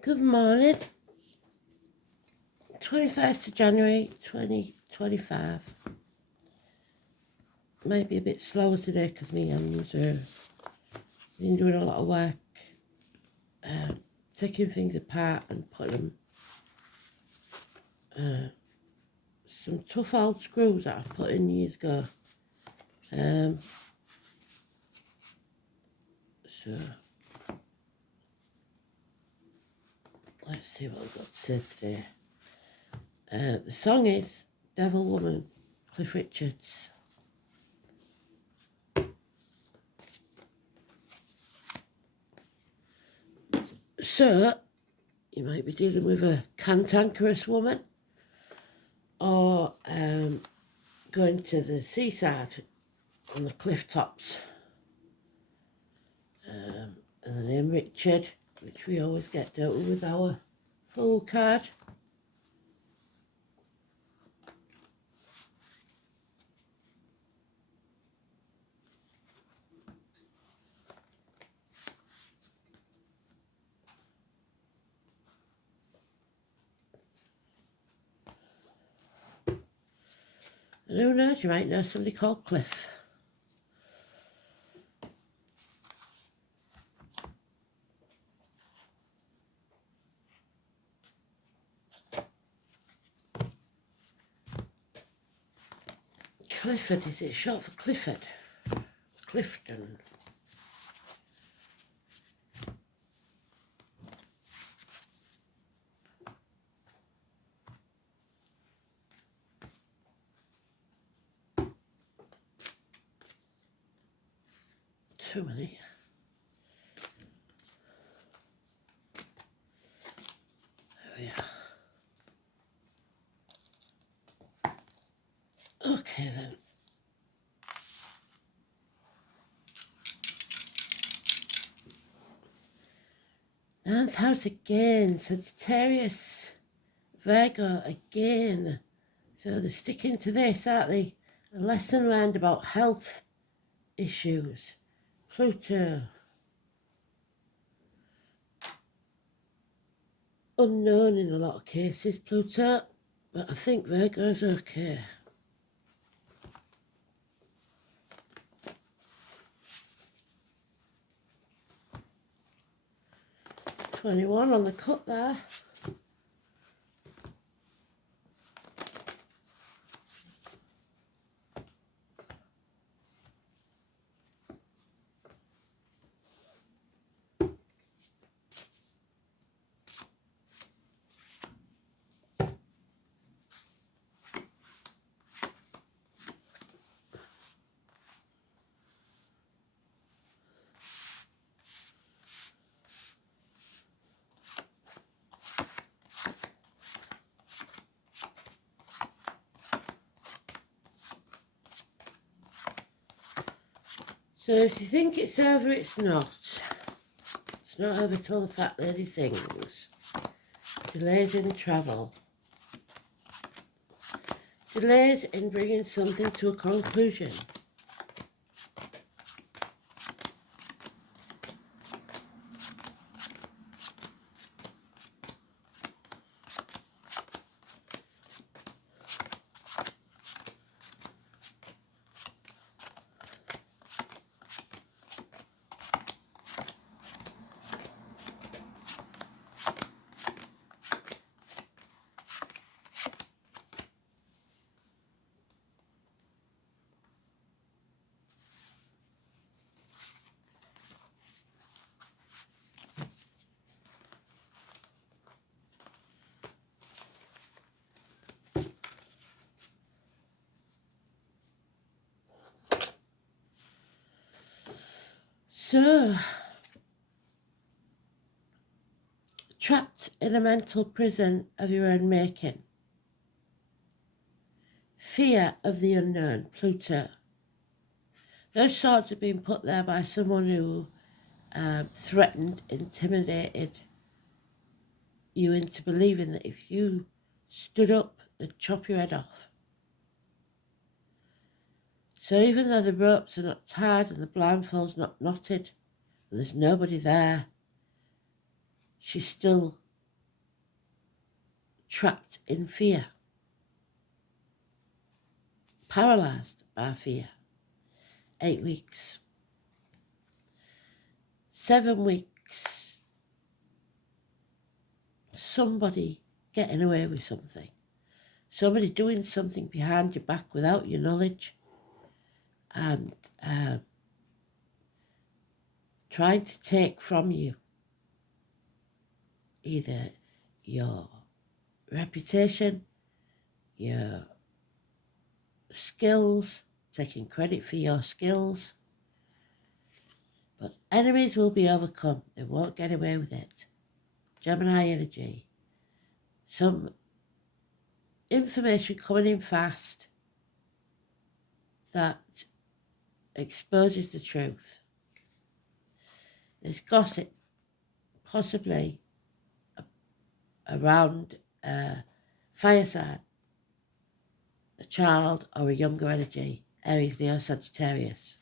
Good morning, 21st of January 2025. Might be a bit slower today because my hands are been doing a lot of work, taking things apart and putting them, some tough old screws that I put in years ago. So let's see what I've got to say today. The song is Devil Woman, Cliff Richards. So, you might be dealing with a cantankerous woman or going to the seaside on the cliff tops. And the name Richard, which we always get, don't we, with our full card. And who knows, you might know somebody called Cliff. Clifford, is it short for Clifford? Clifton. Too many. There we are. Okay then. Ninth house again, Sagittarius, Virgo again. So they're sticking to this, aren't they? A lesson learned about health issues. Pluto. Unknown in a lot of cases, Pluto, but I think Virgo's okay. $21 on the cut there. So if you think it's over, it's not. It's not over till the fat lady sings. Delays in travel. Delays in bringing something to a conclusion. So, trapped in a mental prison of your own making. Fear of the unknown, Pluto. Those swords have been put there by someone who threatened, intimidated you into believing that if you stood up, they'd chop your head off. So even though the ropes are not tied and the blindfold's not knotted, and there's nobody there, she's still trapped in fear, paralysed by fear. 8 weeks. 7 weeks. Somebody getting away with something. Somebody doing something behind your back without your knowledge, and trying to take from you either your reputation, your skills, taking credit for your skills. But enemies will be overcome. They won't get away with it. Gemini energy. Some information coming in fast that exposes the truth. There's gossip, possibly around a fireside, a child or a younger energy, Aries, Leo, Sagittarius.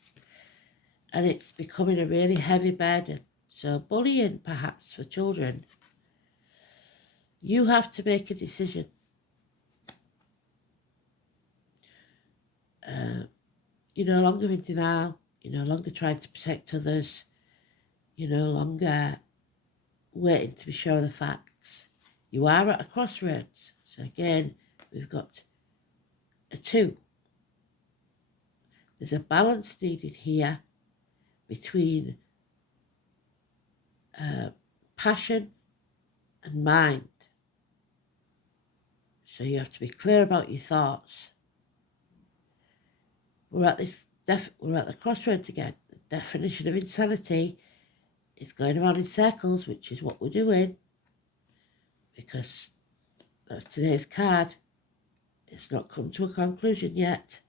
And it's becoming a really heavy burden. So bullying, perhaps, for children, you have to make a decision. You're no longer in denial. You're no longer trying to protect others. You're no longer waiting to be sure of the facts. You are at a crossroads. So again, we've got a 2. There's a balance needed here between passion and mind. So you have to be clear about your thoughts. We're at the crossroads again. The definition of insanity is going around in circles, which is what we're doing, because that's today's card. It's not come to a conclusion yet.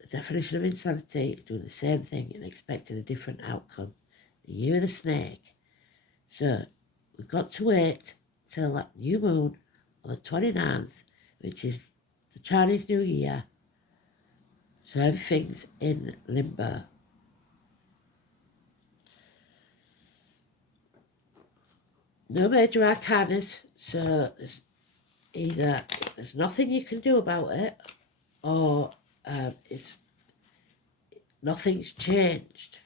The definition of insanity is doing the same thing and expecting a different outcome. The year of the snake. So we've got to wait till that new moon on the 29th, which is the Chinese New Year. So everything's in limbo. No major arcanas, so there's nothing you can do about it, or nothing's changed.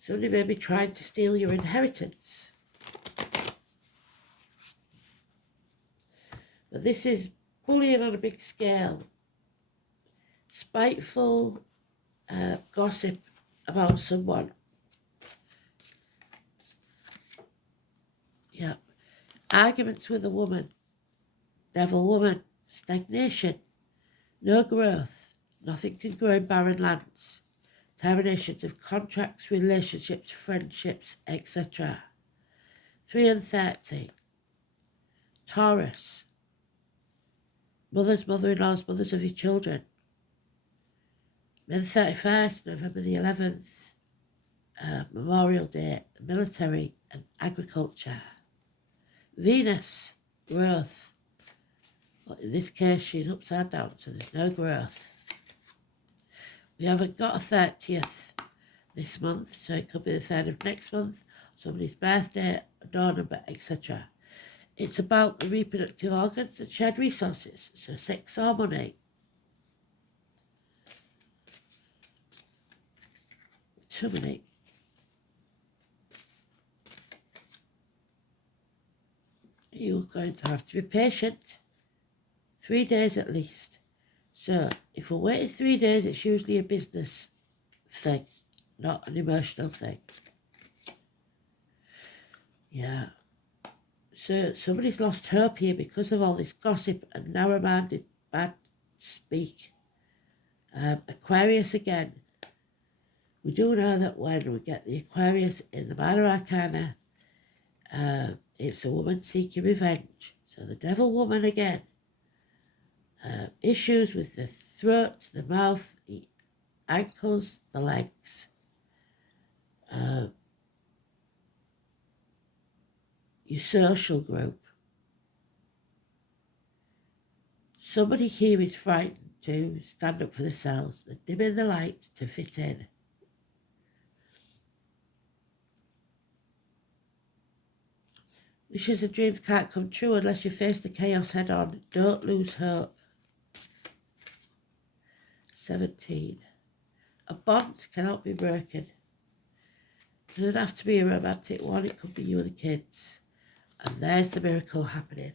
Somebody may be trying to steal your inheritance. But this is bullying on a big scale. Spiteful gossip about someone. Yeah. Arguments with a woman. Devil woman. Stagnation. No growth. Nothing can grow in barren lands. Terminations of contracts, relationships, friendships, etc. 3 and 30. Taurus. Mothers, mother-in-laws, mothers of your children. May the 31st, November the 11th, Memorial Day, military and agriculture. Venus, growth. But in this case, she's upside down, so there's no growth. We haven't got a 30th this month, so it could be the 3rd of next month, somebody's birthday, door number, etc. It's about the reproductive organs and shared resources, so sex or money. Too many. You're going to have to be patient. 3 days at least. So if we're waiting 3 days, it's usually a business thing, not an emotional thing. Yeah. So somebody's lost hope here because of all this gossip and narrow-minded bad speak. Aquarius again. We do know that when we get the Aquarius in the minor arcana, it's a woman seeking revenge. So the devil woman again. Issues with the throat, the mouth, the ankles, the legs. Your social group. Somebody here is frightened to stand up for themselves. They're dimming the lights to fit in. Wishes and dreams can't come true unless you face the chaos head on. Don't lose hope. 17. A bond cannot be broken. It doesn't have to be a romantic one. It could be you and the kids. And there's the miracle happening.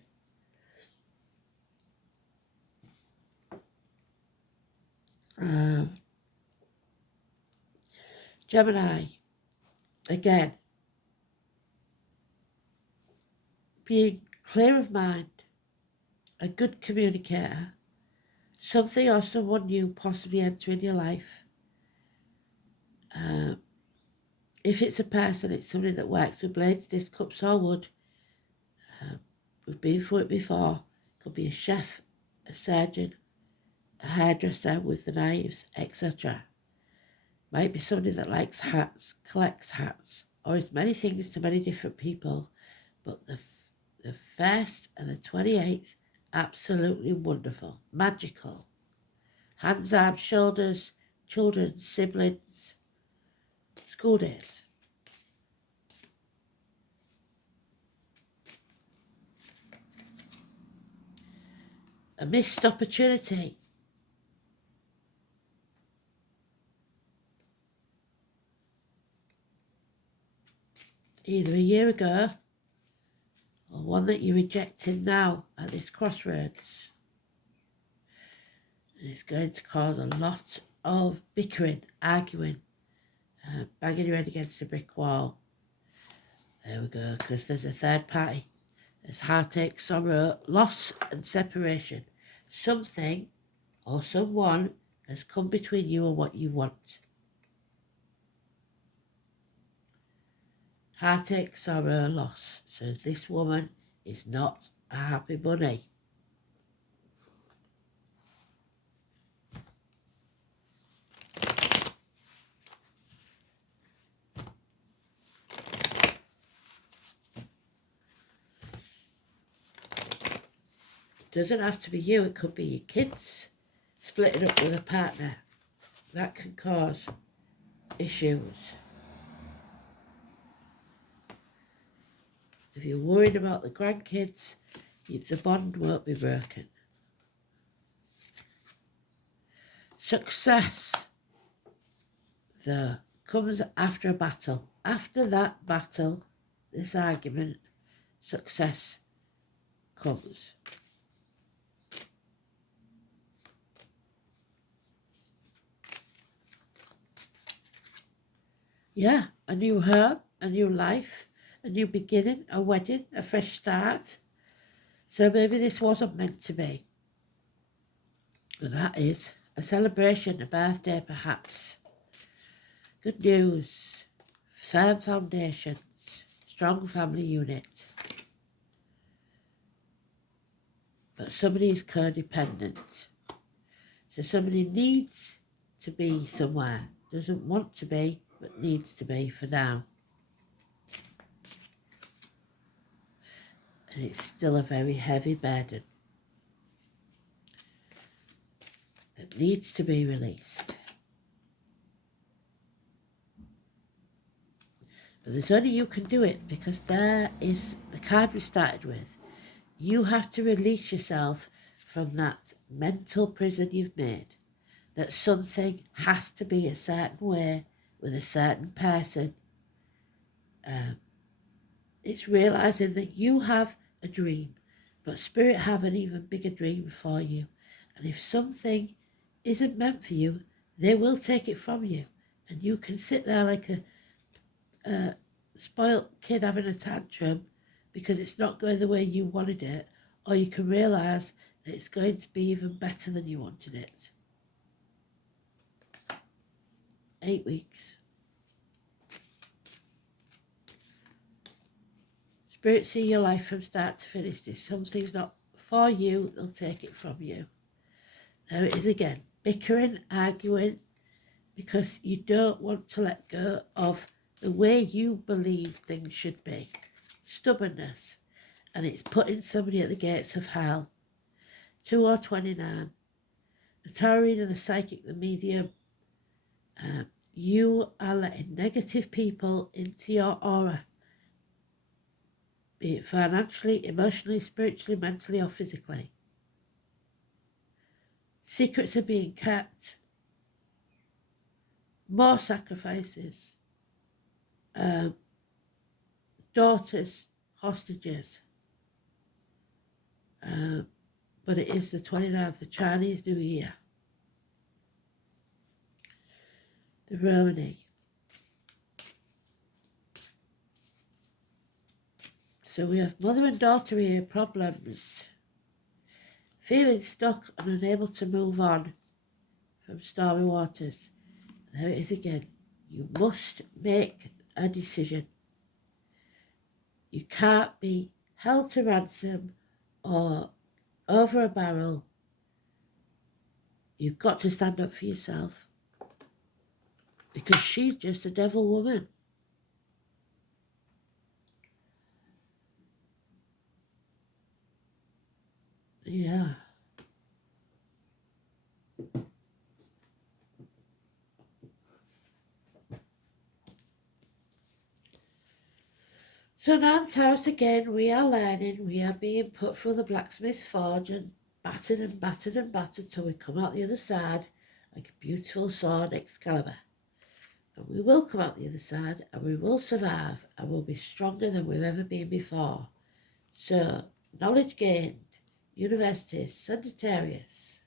Gemini. Again. Being clear of mind. A good communicator. Something or someone new possibly entering your life. If it's a person, it's somebody that works with blades, disc, cups or wood. We've been through it before. Could be a chef, a surgeon, a hairdresser with the knives, etc. Might be somebody that likes hats, collects hats, or is many things to many different people. But the 1st and the 28th, absolutely wonderful, magical. Hands, arms, shoulders, children, siblings, school days. A missed opportunity. Either a year ago or one that you're rejecting now at this crossroads. And it's going to cause a lot of bickering, arguing, banging your head against a brick wall. There we go, because there's a third party. There's heartache, sorrow, loss and separation. Something or someone has come between you and what you want. Heartache, sorrow, loss. So this woman is not a happy bunny. Doesn't have to be you, it could be your kids splitting up with a partner. That can cause issues. If you're worried about the grandkids, the bond won't be broken. Success, though, comes after a battle. After that battle, this argument, success comes. Yeah, a new home, a new life, a new beginning, a wedding, a fresh start. So maybe this wasn't meant to be. But that is a celebration, a birthday perhaps. Good news, firm foundations, strong family unit. But somebody is codependent. So somebody needs to be somewhere, doesn't want to be, but needs to be for now. And it's still a very heavy burden that needs to be released. But there's only you can do it, because there is the card we started with. You have to release yourself from that mental prison you've made, that something has to be a certain way with a certain person. It's realising that you have a dream, but Spirit have an even bigger dream for you. And if something isn't meant for you, they will take it from you. And you can sit there like a spoilt kid having a tantrum because it's not going the way you wanted it, or you can realise that it's going to be even better than you wanted it. 8 weeks. Spirit see your life from start to finish. If something's not for you, they'll take it from you. There it is again. Bickering, arguing, because you don't want to let go of the way you believe things should be. Stubbornness. And it's putting somebody at the gates of hell. 2 or 29. The Taurine and the Psychic, the Medium. You are letting negative people into your aura. be it financially, emotionally, spiritually, mentally, or physically. Secrets are being kept. More sacrifices. Daughters, hostages. But it is the 29th, the Chinese New Year. The Romany. So we have mother and daughter here, problems. Feeling stuck and unable to move on from stormy waters. There it is again. You must make a decision. You can't be held to ransom or over a barrel. You've got to stand up for yourself. Because she's just a devil woman. Yeah. So 9th house again, we are learning, we are being put through the blacksmith's forge and battered and battered and battered till we come out the other side like a beautiful sword Excalibur. And we will come out the other side and we will survive and we'll be stronger than we've ever been before. So, knowledge gained, universities, Sagittarius.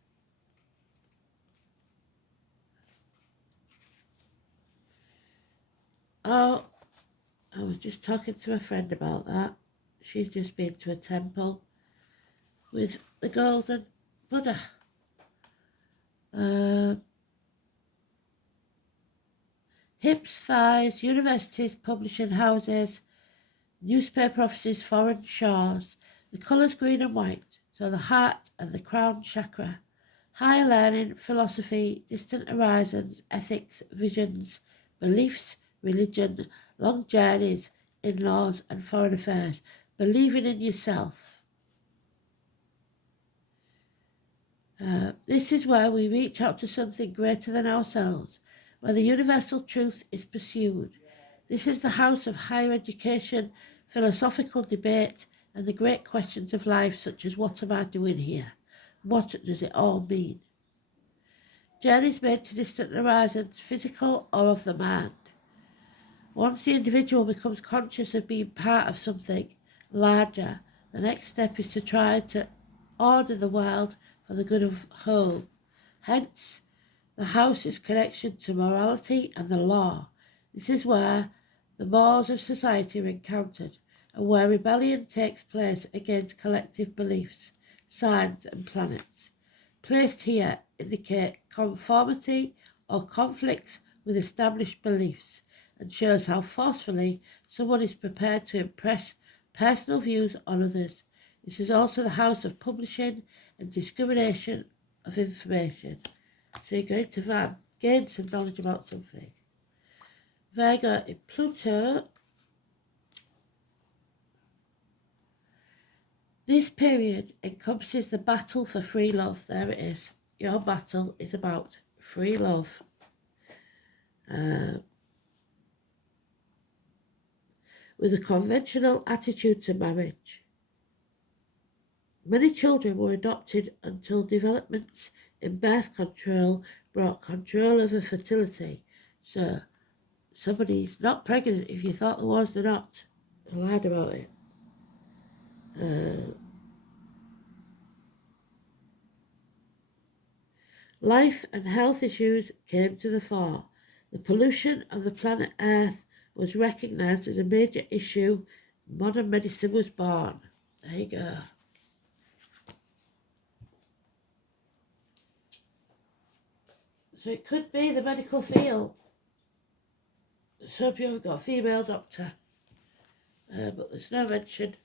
Oh, I was just talking to a friend about that. She's just been to a temple with the golden Buddha. Hips, thighs, universities, publishing houses, newspaper offices, foreign shores. The colours green and white, so the heart and the crown chakra. Higher learning, philosophy, distant horizons, ethics, visions, beliefs, religion, long journeys, in-laws and foreign affairs. Believing in yourself. This is where we reach out to something greater than ourselves, where the universal truth is pursued. This is the house of higher education, philosophical debate, and the great questions of life, such as what am I doing here? What does it all mean? Journeys made to distant horizons, physical or of the mind. Once the individual becomes conscious of being part of something larger, the next step is to try to order the world for the good of whole. Hence, the house's connection to morality and the law. This is where the mores of society are encountered and where rebellion takes place against collective beliefs, signs and planets. Placed here indicate conformity or conflicts with established beliefs and shows how forcefully someone is prepared to impress personal views on others. This is also the house of publishing and discrimination of information. So you're going to gain some knowledge about something. Virgo in Pluto. This period encompasses the battle for free love. There it is. Your battle is about free love. With a conventional attitude to marriage. Many children were adopted until developments in birth control brought control over fertility. So, somebody's not pregnant if you thought there was, they're not. I lied about it. Life and health issues came to the fore. The pollution of the planet Earth was recognised as a major issue. Modern medicine was born. There you go. So it could be the medical field. Let's hope you haven't got a female doctor. But there's no mention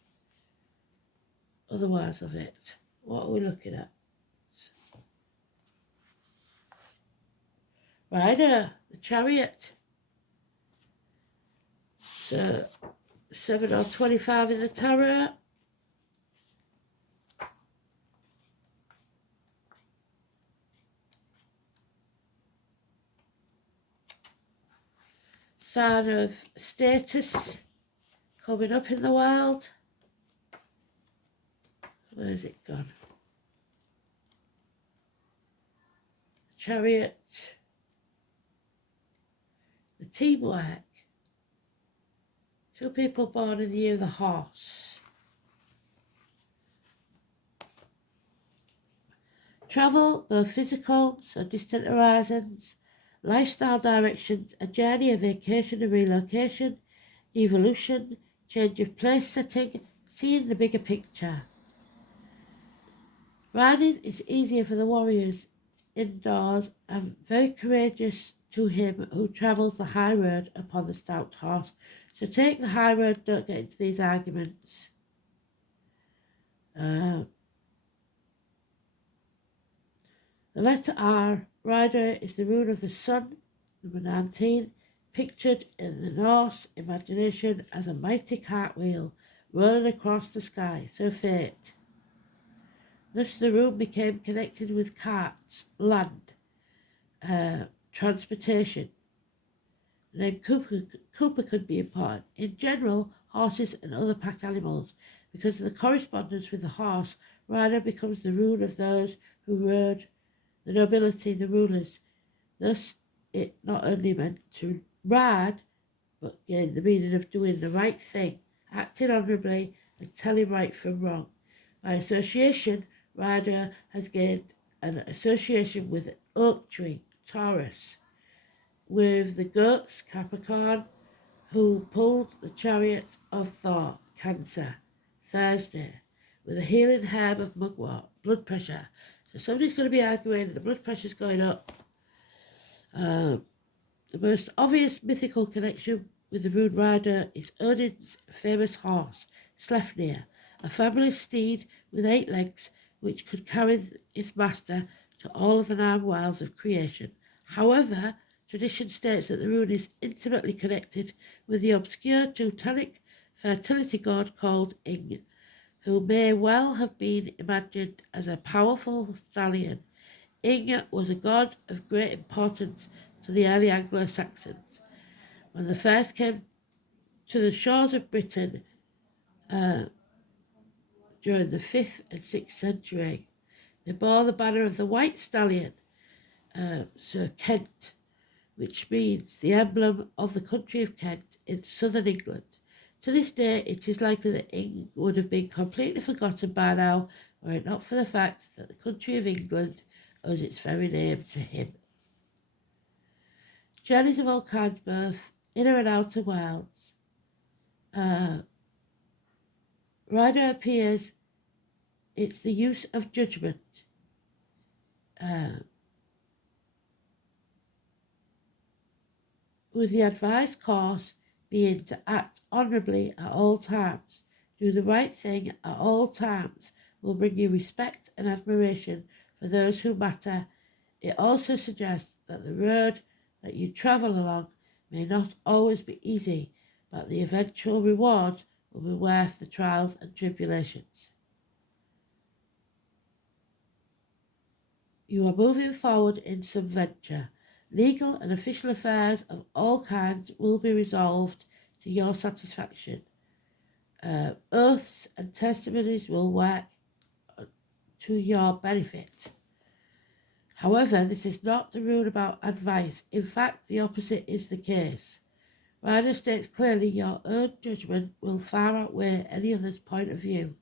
otherwise of it. What are we looking at? Rider, the chariot. So 7 or 25 in the tarot. Sign of status coming up in the world. Where's it gone? Chariot. The teamwork. 2 people born in the year of the horse. Travel, both physical, so distant horizons, lifestyle directions, a journey, a vacation, a relocation, evolution, change of place setting, seeing the bigger picture. Riding is easier for the warriors indoors and very courageous to him who travels the high road upon the stout horse. So take the high road, don't get into these arguments. The letter R, rider, is the rune of the sun, number 19, pictured in the Norse imagination as a mighty cartwheel rolling across the sky, so fate. Thus the rune became connected with carts, land, transportation. The name Cooper could be important. In general, horses and other pack animals. Because of the correspondence with the horse, rider becomes the rune of those who rode, the nobility, the rulers. Thus, it not only meant to ride, but gained the meaning of doing the right thing, acting honourably, and telling right from wrong. By association, rider has gained an association with an oak tree, Taurus, with the goats, Capricorn, who pulled the chariots of Thor, Cancer, Thursday, with a healing herb of mugwort, blood pressure. So somebody's going to be arguing the blood pressure's going up. The most obvious mythical connection with the rune rider is Odin's famous horse, Sleipnir, a family steed with 8 legs which could carry its master to all of the 9 wilds of creation. However, tradition states that the rune is intimately connected with the obscure Teutonic fertility god called Ing, who may well have been imagined as a powerful stallion. Ing was a god of great importance to the early Anglo-Saxons. When they first came to the shores of Britain during the 5th and 6th century, they bore the banner of the white stallion, Sir Kent, which means the emblem of the country of Kent in southern England. To this day, it is likely that Ing would have been completely forgotten by now, were it not for the fact that the country of England owes its very name to him. Journeys of all kinds, both inner and outer worlds. Rider appears, it's the use of judgment. With the advised course being to act honourably at all times, do the right thing at all times will bring you respect and admiration for those who matter. It also suggests that the road that you travel along may not always be easy, but the eventual reward will be worth the trials and tribulations. You are moving forward in some venture. Legal and official affairs of all kinds will be resolved to your satisfaction. Oaths and testimonies will work to your benefit. However, this is not the rule about advice. In fact, the opposite is the case. Rider states clearly your own judgment will far outweigh any other's point of view.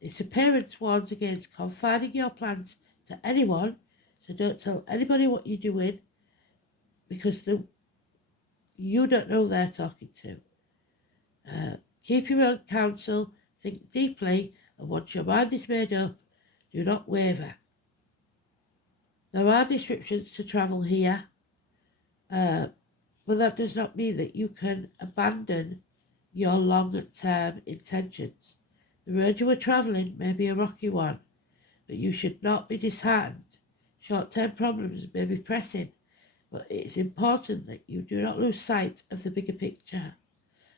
Its appearance warns against confiding your plans to anyone, so don't tell anybody what you're doing, because you don't know who they're talking to. Keep your own counsel, think deeply, and once your mind is made up, do not waver. There are descriptions to travel here, but that does not mean that you can abandon your long-term intentions. The road you are travelling may be a rocky one, but you should not be disheartened. Short-term problems may be pressing, but it is important that you do not lose sight of the bigger picture.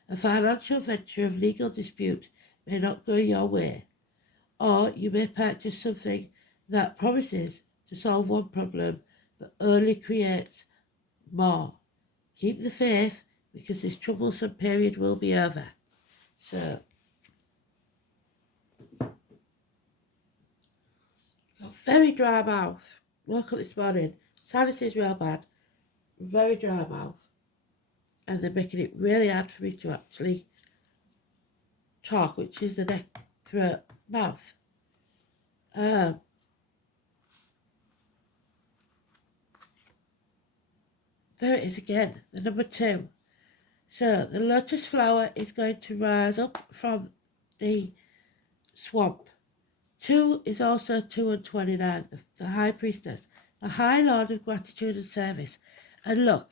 A financial venture of legal dispute may not go your way, or you may purchase something that promises to solve one problem but only creates more. Keep the faith, because this troublesome period will be over. So, very dry mouth. Woke up this morning, sinus is real bad, very dry mouth. And they're making it really hard for me to actually talk, which is the neck, throat, mouth. There it is again, the number 2. So the lotus flower is going to rise up from the swamp. 2 is also 229, the High Priestess, the High Lord of Gratitude and Service. And look,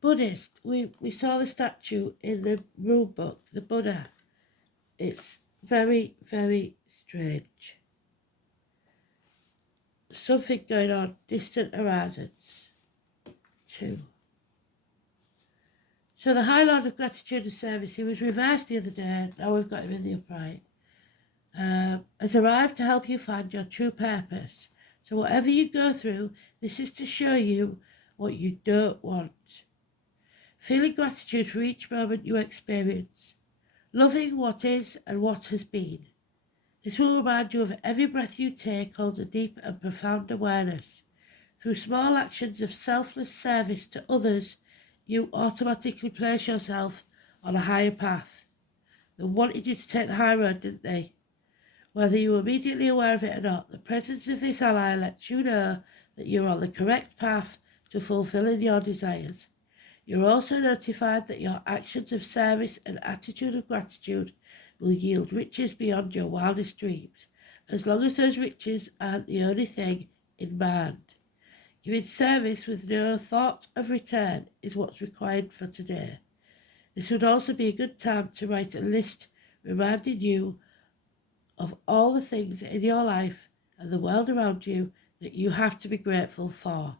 Buddhist, we saw the statue in the rule book, the Buddha. It's very, very strange. Something going on, distant horizons. 2. So the High Lord of Gratitude and Service, he was reversed the other day, now we've got him in the upright, has arrived to help you find your true purpose. So whatever you go through, this is to show you what you don't want. Feeling gratitude for each moment you experience. Loving what is and what has been. This will remind you of every breath you take holds a deep and profound awareness. Through small actions of selfless service to others, you automatically place yourself on a higher path. They wanted you to take the high road, didn't they? Whether you were immediately aware of it or not, the presence of this ally lets you know that you're on the correct path to fulfilling your desires. You're also notified that your actions of service and attitude of gratitude will yield riches beyond your wildest dreams, as long as those riches aren't the only thing in mind. Giving service with no thought of return is what's required for today. This would also be a good time to write a list reminding you of all the things in your life and the world around you that you have to be grateful for.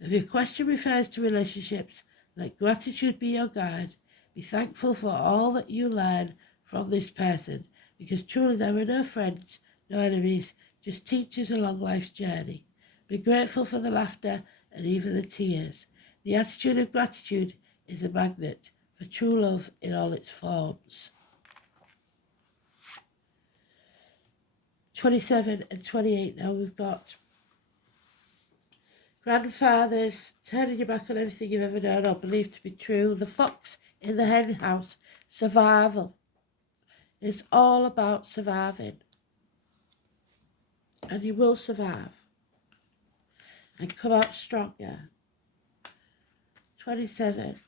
If your question refers to relationships, let gratitude be your guide. Be thankful for all that you learn from this person, because truly there are no friends, no enemies, just teachers along life's journey. Be grateful for the laughter and even the tears. The attitude of gratitude is a magnet for true love in all its forms. 27 and 28 now we've got. Grandfathers, turning your back on everything you've ever known or believed to be true. The fox in the hen house, survival. It's all about surviving. And you will survive. And come out stronger. 27.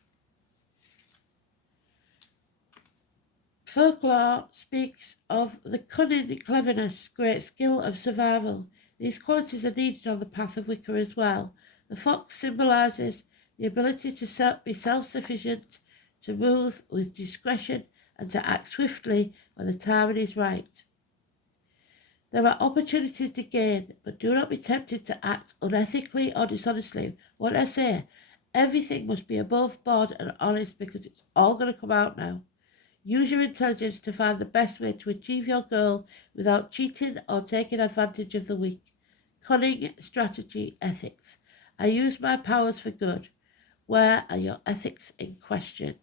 Folklore speaks of the cunning, cleverness, great skill of survival. These qualities are needed on the path of Wicca as well. The fox symbolises the ability to be self-sufficient, to move with discretion, and to act swiftly when the timing is right. There are opportunities to gain, but do not be tempted to act unethically or dishonestly. What I say, everything must be above board and honest, because it's all going to come out now. Use your intelligence to find the best way to achieve your goal without cheating or taking advantage of the weak. Cunning, strategy, ethics. I use my powers for good. Where are your ethics in question?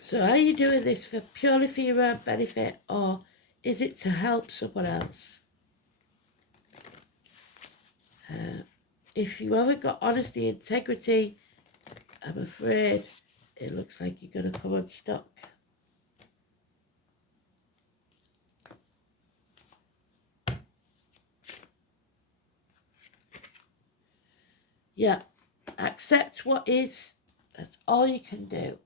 So are you doing this for purely for your own benefit, or is it to help someone else? If you haven't got honesty, integrity, I'm afraid it looks like you're going to come unstuck. Yeah, accept what is. That's all you can do.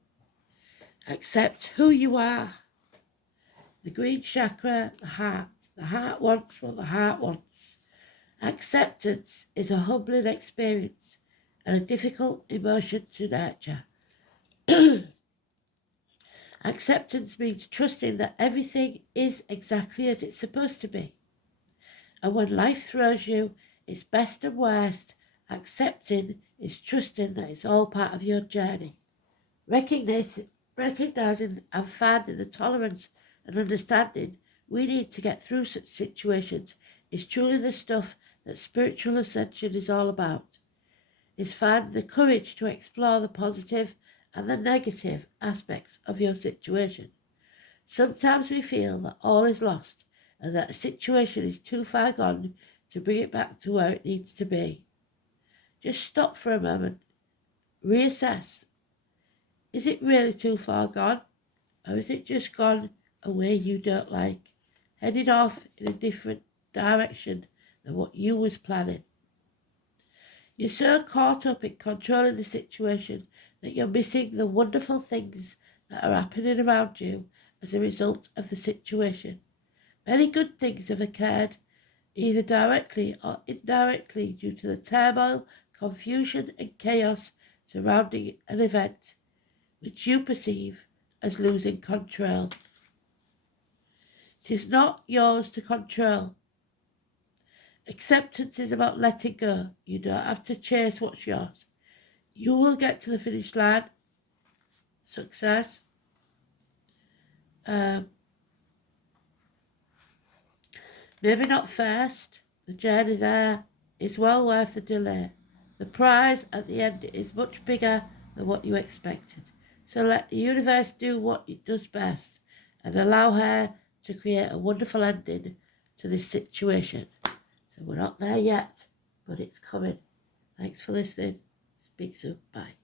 Accept who you are. The green chakra, the heart. The heart wants what the heart wants. Acceptance is a humbling experience and a difficult emotion to nurture. Acceptance means trusting that everything is exactly as it's supposed to be. And when life throws you its best and worst, accepting is trusting that it's all part of your journey. Recognizing and finding the tolerance and understanding we need to get through such situations is truly the stuff that spiritual ascension is all about. It's finding the courage to explore the positive and the negative aspects of your situation. Sometimes we feel that all is lost and that a situation is too far gone to bring it back to where it needs to be. Just stop for a moment, reassess. Is it really too far gone? Or is it just gone a way you don't like, headed off in a different direction than what you was planning? You're so caught up in controlling the situation that you're missing the wonderful things that are happening around you as a result of the situation. Many good things have occurred, either directly or indirectly, due to the turmoil, confusion and chaos surrounding an event which you perceive as losing control. It is not yours to control. Acceptance is about letting go. You don't have to chase what's yours. You will get to the finish line. Success. Maybe not first. The journey there is well worth the delay. The prize at the end is much bigger than what you expected. So let the universe do what it does best and allow her to create a wonderful ending to this situation. So we're not there yet, but it's coming. Thanks for listening. Speak soon. Bye.